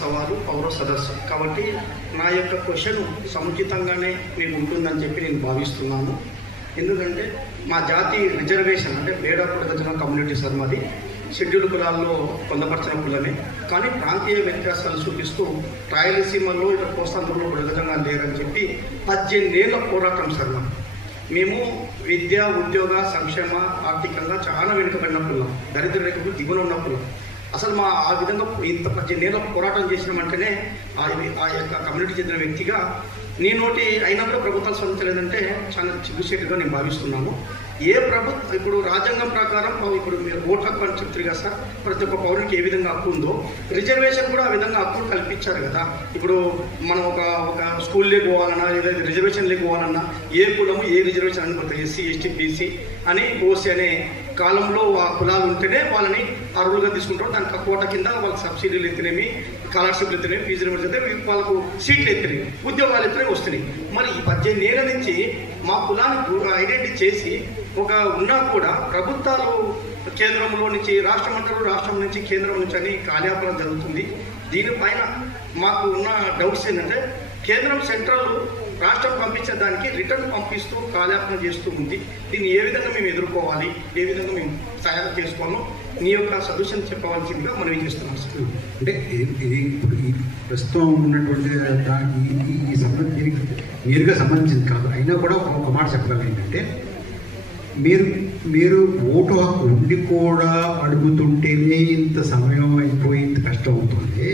సవాలు పౌర సదస్సు కాబట్టి నా యొక్క క్వశ్చన్ సముచితంగానే మీకు ఉంటుందని చెప్పి నేను భావిస్తున్నాను. ఎందుకంటే మా జాతి రిజర్వేషన్ అంటే బేడా పుడగజన కమ్యూనిటీ సార్ మాది షెడ్యూల్డ్ కులాల్లో పొందపరిచిన కులమే. కానీ ప్రాంతీయ వ్యత్యాసాలు చూపిస్తూ రాయలసీమలో ఇటు కోస్తాంధ్రలో పుడగజంగా లేరని చెప్పి 18 ఏళ్ల పోరాటం సార్ మేము విద్య ఉద్యోగ సంక్షేమ ఆర్థికంగా చాలా వెనుకబడిన కులం, దరిద్ర రేఖకు దిగున ఉన్న కులం. అసలు మా ఆ విధంగా ఇంత 18 ఏళ్ళ పోరాటం చేసినామంటేనే ఆ యొక్క కమ్యూనిటీ చెందిన వ్యక్తిగా నోటి అయినా కూడా ప్రభుత్వాలు స్పందించలేదంటే చాలా చిగ్గుచేటుగా నేను భావిస్తున్నాను. ఏ ప్రభుత్వం ఇప్పుడు రాజ్యాంగం ప్రకారం ఇప్పుడు మీరు ఓటు హక్కు అని చెప్తారు కదా సార్, ప్రతి ఒక్క పౌరునికి ఏ విధంగా హక్కు ఉందో రిజర్వేషన్ కూడా ఆ విధంగా హక్కులు కల్పించారు కదా. ఇప్పుడు మనం ఒక స్కూల్లో పోవాలన్నా లేదా రిజర్వేషన్లోకి పోవాలన్నా ఏ కులము ఏ రిజర్వేషన్ అని కొత్త ఎస్సీ ఎస్టీ బీసీ అని ఓసీ అనే కాలంలో ఆ కులాలు ఉంటేనే వాళ్ళని అర్హులుగా తీసుకుంటారు. దానికి కోట కింద వాళ్ళకి సబ్సిడీలు ఎత్తినేమి, స్కాలర్షిప్లు ఎత్తినేమి, ఫీజు రిమెంబర్స్ అయితే వాళ్ళకు సీట్లు ఎత్తినాయి, ఉద్యోగాలు ఎత్తినవి వస్తున్నాయి. మరి ఈ 18 ఏళ్ళ నుంచి మా కులాన్ని ఐడెంటిటీ చేసి ఉన్నా కూడా ప్రభుత్వాలు కేంద్రంలో నుంచి రాష్ట్రం అంటారు, రాష్ట్రం నుంచి కేంద్రం నుంచి అని కార్యాపన జరుగుతుంది. దీనిపైన మాకు ఉన్న డౌట్స్ ఏంటంటే కేంద్రం సెంట్రల్ రాష్ట్రం పంపించే దానికి రిటర్న్ పంపిస్తూ కార్యాపన చేస్తూ ఉంది. దీన్ని ఏ విధంగా మేము ఎదుర్కోవాలి, ఏ విధంగా మేము తయారు చేసుకోవాలో నీ యొక్క సొల్యూషన్ చెప్పవలసిందిగా మనం ఏం చేస్తున్నాం సార్. అంటే ఇది ఇప్పుడు ఈ ప్రస్తుతం ఉన్నటువంటి ఈ సంబంధించి నేరుగా సంబంధించింది కాదు, అయినా కూడా ఒక మాట చెప్పగలం ఏంటంటే మీరు ఓటు హక్కు ఉండి కూడా అడుగుతుంటేనే ఇంత సమయం అయిపోయి ఇంత కష్టం అవుతుంది.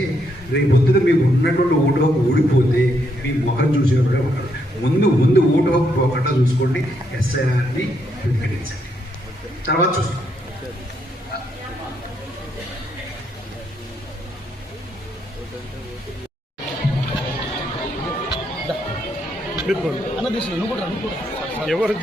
రేపు పొద్దున మీకు ఉన్నటువంటి ఓటు హక్కు ఊడిపోతే మీ మొహం చూసేవాడే ఉంటారు. ముందు ఓటు హక్కు పోకుండా చూసుకోండి, ఎస్ఐఆర్ని ప్రతిఘటించండి, తర్వాత చూసుకోండి. ఎవరు